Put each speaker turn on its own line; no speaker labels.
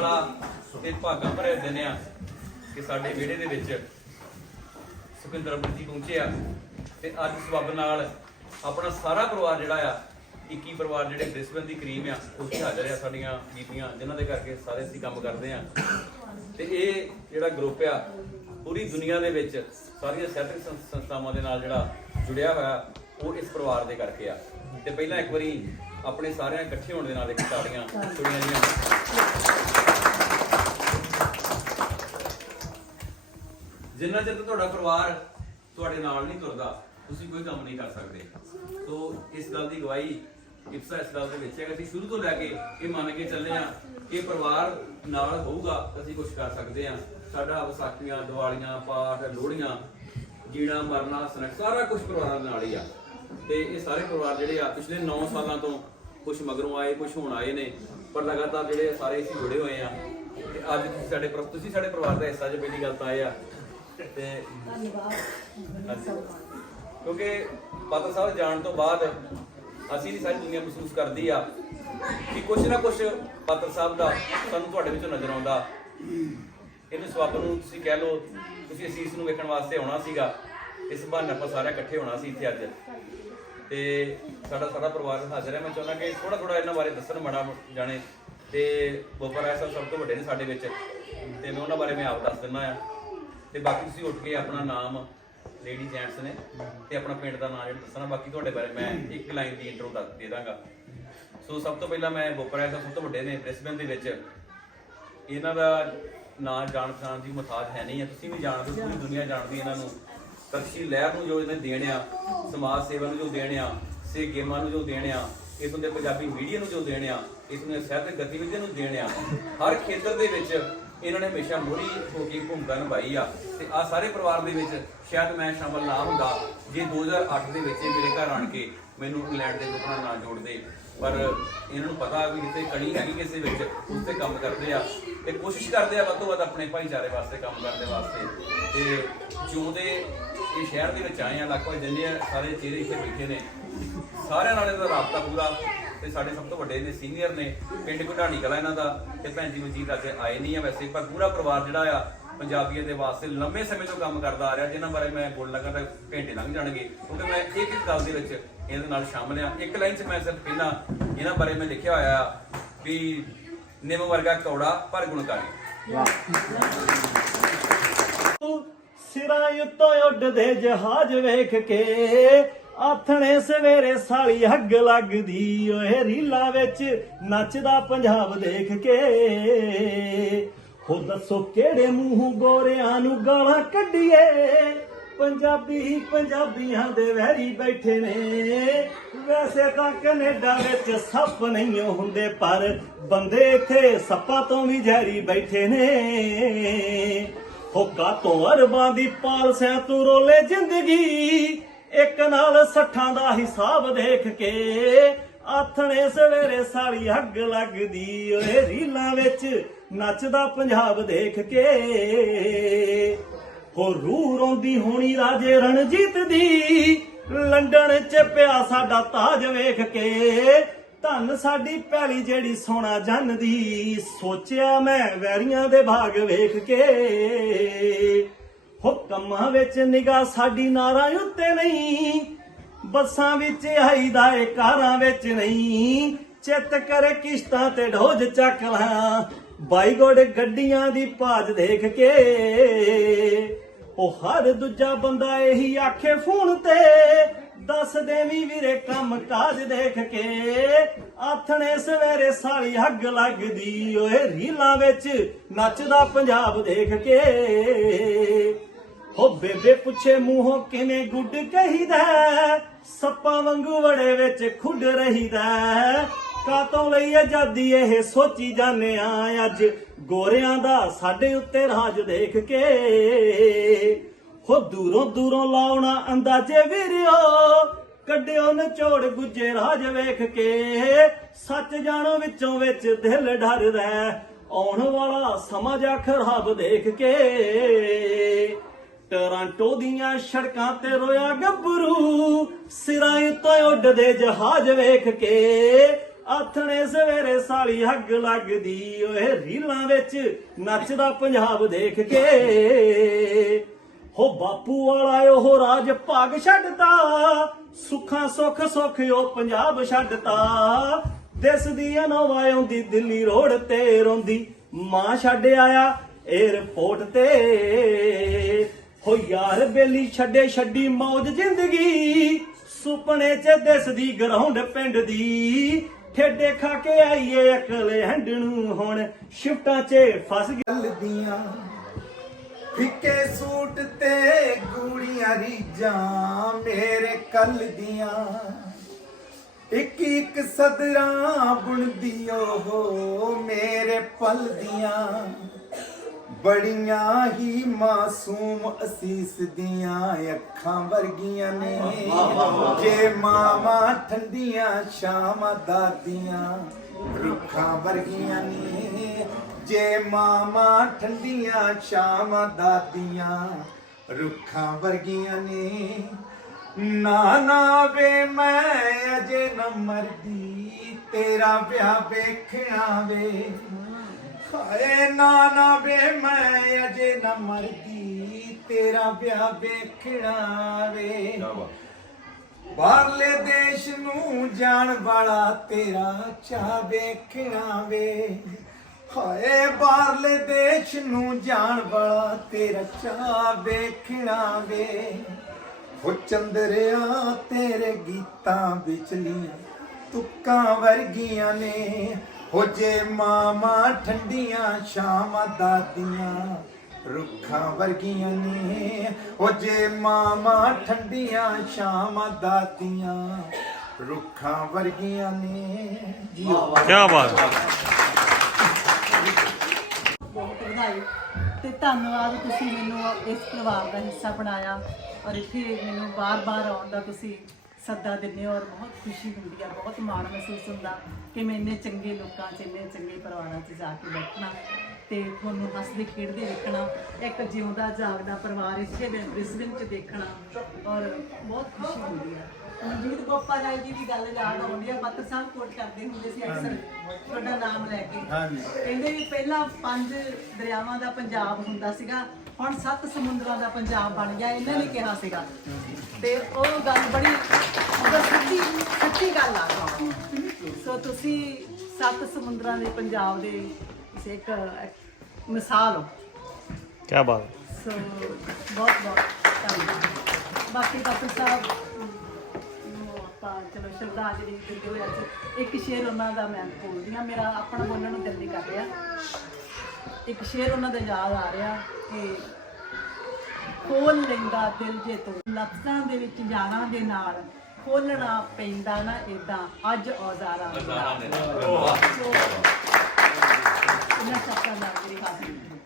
ਵਾਲਾ ਤੇ ਭਾਗਾਂ ਭਰੇ ਦਿਨ ਆ ਕਿ ਸਾਡੇ ਵਿਹੜੇ ਦੇ ਵਿੱਚ ਸੁਖਿੰਦਰ ਅੰਮ੍ਰਿਤ ਜੀ ਪਹੁੰਚੇ ਆ ਤੇ ਅੱਜ ਸਬੱਬ ਨਾਲ ਆਪਣਾ ਸਾਰਾ ਪਰਿਵਾਰ ਜਿਹੜਾ ਆ 21 ਪਰਿਵਾਰ ਜਿਹੜੇ ਬ੍ਰਿਸਬਨ ਦੀ ਕਰੀਮ ਆ, ਉੱਥੇ ਹਾਜ਼ਰ ਆ ਸਾਡੀਆਂ ਬੀਬੀਆਂ, ਜਿਨ੍ਹਾਂ ਦੇ ਕਰਕੇ ਸਾਰੇ ਅਸੀਂ ਕੰਮ ਕਰਦੇ ਆ ਤੇ ਇਹ ਜਿਹੜਾ ਗਰੁੱਪ ਆ, ਪੂਰੀ ਦੁਨੀਆ ਦੇ ਵਿੱਚ ਸਾਰੀਆਂ ਸੈਟਿੰਗ ਸੰਸਥਾਵਾਂ ਦੇ ਨਾਲ ਜਿਹੜਾ ਜੁੜਿਆ ਹੋਇਆ, ਉਹ ਇਸ ਪਰਿਵਾਰ ਦੇ ਕਰਕੇ ਆ। ਤੇ ਪਹਿਲਾਂ ਇੱਕ ਵਾਰੀ ਆਪਣੇ ਸਾਰਿਆਂ ਇਕੱਠੇ ਹੋਣ ਦੇ ਨਾਲ ਇੱਕ ਤਾੜੀਆਂ ਕੁੜੀਆਂ ਦੀਆਂ ਜਿੰਨਾ ਚਿਰ ਤੁਹਾਡਾ ਪਰਿਵਾਰ ਤੁਹਾਡੇ ਨਾਲ ਨਹੀਂ ਤੁਰਦਾ, ਤੁਸੀਂ ਕੋਈ ਕੰਮ ਨਹੀਂ ਕਰ ਸਕਦੇ। ਸੋ ਇਸ ਗੱਲ ਦੀ ਗਵਾਹੀ ਇਫਸਾ ਇਸ ਗੱਲ ਦੇ ਵਿੱਚ ਹੈ ਕਿ ਅਸੀਂ ਸ਼ੁਰੂ ਤੋਂ ਲੈ ਕੇ ਇਹ ਮੰਨ ਕੇ ਚੱਲੇ ਆ ਕਿ ਪਰਿਵਾਰ ਨਾਲ ਹੋਊਗਾ, ਅਸੀਂ ਕੁਝ ਕਰ ਸਕਦੇ ਆ ਸਾਡਾ ਵਿਸਾਖੀਆਂ, ਦੀਵਾਲੀਆਂ, ਪਾਠ, ਲੋਹੜੀਆਂ, ਜੀਣਾ, ਮਰਨਾ ਸਨਕ ਸਾਰਾ ਕੁਝ ਪਰਿਵਾਰਾਂ ਦੇ ਨਾਲ ਹੀ ਆ। ਤੇ ਇਹ ਸਾਰੇ ਪਰਿਵਾਰ ਜਿਹੜੇ ਆ, ਪਿਛਲੇ 9 ਸਾਲਾਂ ਤੋਂ ਕੁਝ ਮਗਰੋਂ ਆਏ ਕੁਝ ਹੁਣ ਆਏ ਨੇ, ਪਰ ਲਗਾਤਾਰ ਜਿਹੜੇ ਸਾਰੇ ਅਸੀਂ ਜੁੜੇ ਹੋਏ ਆ, ਤੇ ਅੱਜ ਤੁਸੀਂ ਸਾਡੇ ਪਰ- ਤੁਸੀਂ ਸਾਡੇ ਪਰਿਵਾਰ ਦਾ ਹਿੱਸਾ ਜੇ ਪਹਿਲੀ ਗੱਲ ਤਾਂ ਆਏ ਆ ਤੇ ਕਿਉਂਕਿ ਪਾਤਰ ਸਾਹਿਬ ਜਾਣ ਤੋਂ ਬਾਅਦ ਅਸੀਂ ਨਹੀਂ ਸਾਰੀ ਦੁਨੀਆ ਮਹਿਸੂਸ ਕਰਦੀ ਆ ਕਿ ਕੁਛ ਨਾ ਕੁਛ ਪਾਤਰ ਸਾਹਿਬ ਦਾ ਸਾਨੂੰ ਤੁਹਾਡੇ ਵਿੱਚੋਂ ਨਜ਼ਰ ਆਉਂਦਾ। ਇਹਨੂੰ ਸਵਾਬ ਨੂੰ ਤੁਸੀਂ ਕਹਿ ਲਓ ਤੁਸੀਂ ਅਸੀਸ ਨੂੰ ਵੇਖਣ ਵਾਸਤੇ ਆਉਣਾ ਸੀਗਾ। ਇਸ ਬਹਾਨੇ ਆਪਾਂ ਸਾਰੇ ਇਕੱਠੇ ਹੋਣਾ ਸੀ ਇੱਥੇ ਅੱਜ। ਤੇ ਸਾਡਾ ਸਾਰਾ ਪਰਿਵਾਰ ਹਾਜ਼ਰ ਹੈ। ਮੈਂ ਚਾਹੁੰਦਾ ਕਿ ਥੋੜਾ ਥੋੜਾ ਇਹਨਾਂ ਬਾਰੇ ਦੱਸਣ ਮੜਾ ਜਾਣੇ। ਤੇ ਬੋਪਰਾ ਸਾਹਿਬ ਸਭ ਤੋਂ ਵੱਡੇ ਨੇ ਸਾਡੇ ਵਿੱਚ। ਤੇ ਮੈਂ ਉਹਨਾਂ ਬਾਰੇ ਮੈਂ ਆਪ ਦੱਸ ਦਿੰਦਾ ਆ। ਤੇ ਬਾਕੀ ਤੁਸੀਂ ਉੱਠ ਕੇ ਆਪਣਾ ਨਾਮ ਲੇਡੀ ਜੈਂਟਸ ਨੇ ਤੇ ਆਪਣਾ ਪਿੰਡ ਦਾ ਨਾਮ ਜਿਹੜਾ ਦੱਸਣਾ, ਬਾਕੀ ਤੁਹਾਡੇ ਬਾਰੇ ਮੈਂ ਇੱਕ ਲਾਈਨ ਦੀ ਇੰਟਰੋ ਦੱਸ ਦੇ ਦਾਂਗਾ। ਸੋ ਸਭ ਤੋਂ ਪਹਿਲਾਂ ਮੈਂ ਬੋਪਰਾ ਸਾਹਿਬ ਸਭ ਤੋਂ ਵੱਡੇ ਨੇ ਬ੍ਰਿਸਬਨ ਦੇ ਵਿੱਚ। ਇਹਨਾਂ ਦਾ ਨਾਂ ਜਾਣ ਪਛਾਣ ਦੀ ਮਥਾਜ ਹੈ ਨਹੀਂ ਹੈ। ਤੁਸੀਂ ਵੀ ਜਾਣਦੇ ਪੂਰੀ ਦੁਨੀਆ ਜਾਣਦੀ ਇਹਨਾਂ ਨੂੰ। ਤਰਸ਼ੀ ਲਹਿਰ ਨੂੰ ਜੋ ਇਹਨੇ ਦੇਣ ਆ ਸਮਾਜ ਸੇਵਾ ਨੂੰ ਜੋ ਦੇਣ ਆ ਸੇ ਗੇਮਾਂ ਨੂੰ ਜੋ ਦੇਣ ਆ ਇਸ ਦੇ ਪੰਜਾਬੀ ਮੀਡੀਆ ਨੂੰ ਜੋ ਦੇਣ ਆ ਇਸ ਨੂੰ ਸਾਹਿਤਕ ਗਤੀਵਿਧੀਆਂ ਨੂੰ ਦੇਣ ਆ ਹਰ ਖੇਤਰ ਦੇ ਵਿੱਚ ਇਹਨਾਂ ਨੇ ਹਮੇਸ਼ਾ ਮੋਰੀ ਹੋ ਕੇ ਭੂਮਿਕਾ ਨਿਭਾਈ ਆ। ਤੇ ਆ ਸਾਰੇ ਪਰਿਵਾਰ ਦੇ ਵਿੱਚ ਸ਼ਾਇਦ ਮੈਂ ਸ਼ਾਮਲ ਨਾ ਹੁੰਦਾ, ਜੇ 2008 ਦੇ ਵਿੱਚ ਇਹ ਮੇਰੇ ਘਰ ਆਣ ਕੇ ਮੈਨੂੰ ਇੰਗਲੈਂਡ ਦੇ ਲੋਕਾਂ ਨਾਲ ਨਾ ਜੋੜਦੇ। ਪਰ ਇਹਨਾਂ ਨੂੰ ਪਤਾ ਵੀ ਇੱਥੇ ਕਣੀ ਹੈਗੀ ਕਿਸੇ ਵਿੱਚ, ਉਸ ਤੇ ਕੰਮ ਕਰਦੇ ਆ। ਤੇ ਕੋਸ਼ਿਸ਼ ਕਰਦੇ ਆ ਵੱਧ ਤੋਂ ਵੱਧ ਆਪਣੇ ਭਾਈਚਾਰੇ ਵਾਸਤੇ ਕੰਮ ਕਰਨ ਦੇ ਵਾਸਤੇ। ਤੇ ਜਿਉਂਦੇ ਇਹ ਸ਼ਹਿਰ ਦੇ ਵਿੱਚ ਆਏ ਆ ਲਗਭਗ ਜਿੰਨੇ ਸਾਰੇ ਚਿਹਰੇ ਇੱਥੇ ਬੈਠੇ ਨੇ। ਸਾਰਿਆਂ ਨਾਲ ਇਹਦਾ ਰਾਬਤਾ ਪੂਰਾ। ਤੇ ਸਾਡੇ ਸਭ ਤੋਂ ਵੱਡੇ ਨੇ ਸੀਨੀਅਰ ਨੇ, ਪਿੰਡ ਘੁਟਾਣੀ ਕਲਾ ਇਹਨਾਂ ਦਾ। ਤੇ ਭੈਣ ਜੀ ਮਜੀਦ ਅੱਜ ਆਏ ਨਹੀਂ ਆ ਵੈਸੇ, ਪਰ ਪੂਰਾ ਪਰਿਵਾਰ ਜਿਹੜਾ ਆ, ਪੰਜਾਬੀਆਂ ਦੇ ਵਾਸਤੇ ਲੰਮੇ ਸਮੇਂ ਤੋਂ ਕੰਮ ਕਰਦਾ ਆ ਰਿਹਾ, ਜਿਨ੍ਹਾਂ ਬਾਰੇ ਮੈਂ ਬੋਲ ਲੱਗਾ ਤਾਂ ਘੰਟੇ ਲੰਘ ਜਾਣਗੇ, ਕਿਉਂਕਿ ਮੈਂ ਇੱਕ ਇੱਕ ਗੱਲ ਦੇ ਵਿੱਚ ਇਹਦੇ ਨਾਲ ਸ਼ਾਮਲ ਆ। ਇੱਕ ਲਾਈਨ 'ਚ ਮੈਂ ਸਿਰਫ ਪਹਿਲਾਂ ਇਹਨਾਂ ਬਾਰੇ ਮੈਂ ਲਿਖਿਆ ਹੋਇਆ ਆ ਵੀ ਨਿੰਮ ਵਰਗਾ ਕੌੜਾ ਪਰ ਗੁਣਕਾਰੀ।
ਸਿਰਾਂ ਉੱਤੋਂ ਉੱਡਦੇ ਜਹਾਜ਼ ਵੇਖ ਕੇ ਆਥਣੇ ਸਵੇਰੇ ਸਾਲੀ ਹੱਗ ਲੱਗਦੀ ਓਏ ਰੀਲਾ ਵਿੱਚ ਨੱਚਦਾ ਪੰਜਾਬ ਦੇਖ ਕੇ। ਹੋ ਦੱਸੋ ਕਿਹੜੇ ਮੂੰਹ ਗੋਰਿਆਂ ਨੂੰ ਗਾਲਾਂ ਕੱਢੀਏ? ਪੰਜਾਬੀ ਪੰਜਾਬੀਆਂ ਦੇ ਵਹਿਰੀ ਬੈਠੇ ਨੇ। ਵੈਸੇ ਤਾਂ ਕੈਨੇਡਾ ਵਿੱਚ ਸੱਪ ਨਹੀਂ ਹੁੰਦੇ, ਪਰ ਬੰਦੇ ਇੱਥੇ ਸੱਪਾਂ ਤੋਂ ਵੀ ਜ਼ਹਿਰੀ ਬੈਠੇ ਨੇ। ਹੋਕਾ ਤੋਂ ਅਰਬਾਂ ਦੀ ਪਾਲਸਿਆਂ ਤੂੰ ਰੋਲੇ ਜ਼ਿੰਦਗੀ ਇੱਕ ਨਾਲ ਸੱਠਾਂ ਦਾ ਹਿਸਾਬ ਦੇਖ ਕੇ ਆਥਣੇ ਸਵੇਰੇ ਸਾਲੀ ਹੱਗ ਲੱਗਦੀ ਓਏ ਰੀਲਾਂ ਵਿੱਚ ਨੱਚਦਾ ਪੰਜਾਬ ਦੇਖ ਕੇ। ਹੋ ਰੂ ਰੋਂਦੀ ਹੋਣੀ ਰਾਜੇ ਰਣਜੀਤ ਦੀ, ਲੰਡਨ ਚ ਪਿਆ ਸਾਡਾ ਤਾਜ ਵੇਖ ਕੇ। ਧੰਨ ਸਾਡੀ ਪੈਲੀ ਜਿਹੜੀ ਸੋਨਾ ਜੰਨਦੀ, ਸੋਚਿਆ ਮੈਂ ਵੈਰੀਆਂ ਦੇ ਭਾਗ ਵੇਖ ਕੇ। ਹੁਕਮਾਂ ਵਿੱਚ ਨਿਗਾਹ ਸਾਡੀ ਨਾਰਾਂ ਉੱਤੇ ਨਹੀਂ। ਬੱਸਾਂ ਵਿੱਚ ਆਈਦਾ ਏ, ਕਾਰਾਂ ਵਿੱਚ ਨਹੀਂ। ਚਿੱਤ ਕਰੇ ਕਿਸ਼ਤਾਂ ਤੇ ਢੋਜ ਚੱਕ ਲਾਂ। ਬਾਈ ਗੱਡੀਆਂ ਦੀ ਭਾਜ ਦੇਖ ਕੇ ਉਹ ਹਰ ਦੂਜਾ ਬੰਦਾ ਇਹੀ ਆਖੇ ਫੋਨ ਤੇ। ਦੱਸ ਦੇਵੀ ਵੀਰੇ ਕੰਮ ਕਾਜ ਦੇਖ ਕੇ। ਆਥਣੇ ਸਵੇਰੇ ਸਾਲੀ ਹੱਗ ਲੱਗਦੀ ਓਏ ਰੀਲਾਂ ਵਿੱਚ ਨੱਚਦਾ ਪੰਜਾਬ ਦੇਖ ਕੇ। ਹੋ ਬੇਬੇ ਪੁੱਛੇ ਮੂੰਹੋਂ ਕਿਵੇਂ ਗੁੱਡ ਕਹੀਦਾ ਸੱਪਾਂ ਵਾਂਗੂ ਵੜੇ ਵਿੱਚ ਖੁੱਡ ਰਹੀਦਾ ਕਾਤੋਂ ਲਈ ਆਜ਼ਾਦੀ ਇਹ ਸੋਚੀ ਜਾਂਦੇ ਆ ਅੱਜ? ਗੋਰਿਆਂ ਦਾ ਸਾਡੇ ਉੱਤੇ ਰਾਜ ਦੇਖ ਕੇ। ਹੋ ਦੂਰੋਂ ਦੂਰੋਂ ਲਾਉਣਾ ਅੰਦਾਜ਼ੇ ਵੀਰਿਓ, ਕੱਢਿਓ ਨਚੋੜ ਗੁੱਜੇ ਰਾਜ ਵੇਖ ਕੇ। ਸੱਚ ਜਾਣੋ ਵਿੱਚੋਂ ਵਿੱਚ ਦਿਲ ਡਰਦਾ ਆਉਣ ਵਾਲਾ ਸਮਾਂ ਜਾ ਖਰਾਬ ਦੇਖ ਕੇ। ਟੋਰਾਂਟੋ ਦੀਆਂ ਸੜਕਾਂ ਤੇ ਰੋਇਆ ਗੱਭਰੂ। ਸਿਰਾਂ ਉੱਤੇ ਉੱਡਦੇ ਜਹਾਜ਼ ਵੇਖ ਕੇ ਆਥਣੇ ਸਵੇਰੇ ਸਾਲੀ ਹੱਗ ਲੱਗਦੀ ਓਏ, ਰੀਲਾਂ ਵਿੱਚ ਨੱਚਦਾ ਪੰਜਾਬ ਦੇਖ ਕੇ। ਹੋ ਬਾਪੂ ਵਾਲਾ ਉਹ ਰਾਜ ਭਾਗ ਛੱਡਤਾ, ਸੁੱਖਾਂ ਸੁੱਖ ਸੁੱਖ ਉਹ ਪੰਜਾਬ ਛੱਡਤਾ। ਦਿਸਦੀ ਅਨੋਵਾ ਆਉਂਦੀ ਦਿੱਲੀ ਰੋਡ ਤੇ ਰੋਂਦੀ, ਮਾਂ ਛੱਡ ਆਇਆ 에ਅਰਪੋਰਟ ਤੇ। ਹੋ ਯਾਰ ਬੇਲੀ ਛੱਡੇ ਛੱਡੀ ਮੌਜ ਜ਼ਿੰਦਗੀ। ਸੁਪਨੇ ਚ ਦਿਸਦੀ ਗਰਾਉਂਡ ਪਿੰਡ ਦੀ। ਠੇਡੇ ਖਾ ਕੇ ਆਈਏ ਅਕਲੇ ਹੰਡ ਨੂੰ ਹੁਣ। ਸ਼ਿਫਟਾਂ 'ਚ ਫਸ ਗਿਆ
ਦੀਆਂ ਫਿੱਕੇ ਸੂਟ ਤੇ ਗੂੜੀਆਂ ਰੀਜਾਂ ਮੇਰੇ ਕੱਲ ਦੀਆਂ। ਇੱਕ ਇੱਕ ਸਦਰਾਂ ਬੁਣਦੀ ਓ ਮੇਰੇ ਪਲ ਦੀਆਂ। ਬੜੀਆਂ ਹੀ ਮਾਸੂਮ ਅਸੀਸ ਦੀਆਂ ਅੱਖਾਂ ਵਰਗੀਆਂ ਨੇ। ਜੇ ਮਾਮਾ ਠੰਡੀਆਂ ਸ਼ਾਮਾਂ ਦਾਦੀਆਂ ਰੁੱਖਾਂ ਵਰਗੀਆਂ ਨੇ। ਜੇ ਮਾਮਾ ਠੰਡੀਆਂ ਸ਼ਾਮਾਂ ਦਾਦੀਆਂ ਰੁੱਖਾਂ ਵਰਗੀਆਂ ਨੇ। ਨਾ ਨਾ ਵੇ ਮੈਂ ਅਜੇ ਨਾ ਮਰਦੀ ਤੇਰਾ ਵਿਆਹ ਵੇਖਣਾ ਵੇ। ਹਾਏ ਨਾ ਨਾ ਵੇ ਮੈਂ ਅਜੇ ਨਾ ਮਰਦੀ ਤੇਰਾ ਵਿਆਹ ਵੇਖਣਾ ਵੇ। ਬਾਹਰਲੇ ਦੇਸ਼ ਨੂੰ ਜਾਣ ਵਾਲਾ ਤੇਰਾ ਚਾਹ ਵੇਖਣਾ ਵੇ। ਹਾਏ ਬਾਹਰਲੇ ਦੇਸ਼ ਨੂੰ ਜਾਣ ਵਾਲਾ ਤੇਰਾ ਚਾਹ ਵੇਖਣਾ ਵੇ। ਹੋ ਚੰਦਰਿਆ ਤੇਰੇ ਗੀਤਾਂ ਵਿਚਲੀਆਂ ਤੁਕਾਂ ਵਰਗੀਆਂ ਨੇ। ਹੋ ਜੇ ਮਾਮਾ ਠੰਡੀਆਂ ਸ਼ਾਮਾਂ ਦਾਦੀਆਂ ਰੁੱਖਾਂ ਵਰਗੀਆਂ ਨੇ ਹੋ ਜੇ ਮਾਮਾ ਠੰਡੀਆਂ ਸ਼ਾਮਾਂ ਦਾਦੀਆਂ ਰੁੱਖਾਂ ਵਰਗੀਆਂ ਨੇ। ਜੀ
ਕੀ ਬਾਤ।
ਬਹੁਤ ਵਧਾਈ। ਤੇ ਧੰਨਵਾਦ ਤੁਸੀਂ ਮੈਨੂੰ ਇਸ ਪਰਿਵਾਰ ਦਾ ਹਿੱਸਾ ਬਣਾਇਆ ਔਰ ਇੱਥੇ ਮੈਨੂੰ ਬਾਰ-ਬਾਰ ਆਉਣ ਦਾ ਤੁਸੀਂ ਸੱਦਾ ਦਿੰਦੇ ਹੋ ਔਰ ਬਹੁਤ ਖੁਸ਼ੀ ਹੁੰਦੀ ਆ, ਬਹੁਤ ਮਾਣ ਮਹਿਸੂਸ ਹੁੰਦਾ ਕਿ ਮੈਂ ਇੰਨੇ ਚੰਗੇ ਲੋਕਾਂ 'ਚ, ਇੰਨੇ ਚੰਗੇ ਪਰਿਵਾਰਾਂ 'ਚ ਜਾ ਕੇ ਬੈਠਣਾ। ਤੇ ਤੁਹਾਨੂੰ ਹੱਸਦੇ ਖੇਡਦੇ ਵੇਖਣਾ ਇੱਕ ਜਿਉਂਦਾ ਜਾਗਦਾ ਪਰਿਵਾਰ ਇੱਥੇ ਮੈਂ ਬ੍ਰਿਸਬਨ 'ਚ ਦੇਖਣਾ ਔਰ ਬਹੁਤ ਖੁਸ਼ੀ ਹੁੰਦੀ ਆ। ਮਨਜੀਤ ਗੋਪਾ ਰਾਏ ਜੀ ਦੀ ਗੱਲ ਯਾਦ ਆਉਂਦੀ ਆ ਪੱਤਰ ਸਾਹਿਬ ਕੋਟ ਕਰਦੇ ਹੁੰਦੇ ਸੀ ਅਕਸਰ ਤੁਹਾਡਾ ਨਾਮ ਲੈ ਕੇ।
ਹਾਂਜੀ।
ਕਹਿੰਦੇ ਵੀ ਪਹਿਲਾਂ ਪੰਜ ਦਰਿਆਵਾਂ ਦਾ ਪੰਜਾਬ ਹੁੰਦਾ ਸੀਗਾ ਹੁਣ ਸੱਤ ਸਮੁੰਦਰਾਂ ਦਾ ਪੰਜਾਬ ਬਣ ਗਿਆ ਇਹਨਾਂ ਨੇ ਕਿਹਾ ਸੀਗਾ। ਤੇ ਉਹ ਗੱਲ ਬੜੀ ਉਹਦਾ ਸੱਚੀ ਸੱਚੀ ਗੱਲ ਆ। ਸੋ ਤੁਸੀਂ ਸੱਤ ਸਮੁੰਦਰਾਂ ਦੇ ਪੰਜਾਬ ਦੇ ਇੱਕ ਇੱਕ ਮਿਸਾਲ ਹੋ
ਕੀ ਬਾਤ
ਸੋ ਬਹੁਤ ਬਹੁਤ ਧੰਨਵਾਦ ਬਾਕੀ ਡਾਕਟਰ ਸਾਹਿਬ ਨੂੰ ਆਪਾਂ ਚਲੋ ਸ਼ਰਧਾਂਜਲੀ ਦਿੰਦੇ ਹੋਏ ਅੱਜ ਇੱਕ ਸ਼ੇਰ ਉਹਨਾਂ ਦਾ ਮੈਂ ਬੋਲਦੀ ਹਾਂ। ਮੇਰਾ ਆਪਣਾ ਬੋਲਣ ਨੂੰ ਦਿਲ ਨਹੀਂ ਕਰ ਰਿਹਾ। ਇੱਕ ਸ਼ੇਰ ਉਹਨਾਂ ਦਾ ਯਾਦ ਆ ਰਿਹਾ ਕਿ ਖੋਲ ਲੈਂਦਾ ਦਿਲ ਜੇ ਤੋਂ ਲਫ਼ਜ਼ਾਂ ਦੇ ਵਿੱਚ ਯਾਰਾਂ ਦੇ ਨਾਲ ਖੋਲਣਾ ਪੈਂਦਾ ਨਾ ਇਦਾਂ ਅੱਜ ਔਜ਼ਾਰਾਂ ਦੇ ਨਾਲ। ਸੋ 皆さんから繰り返す。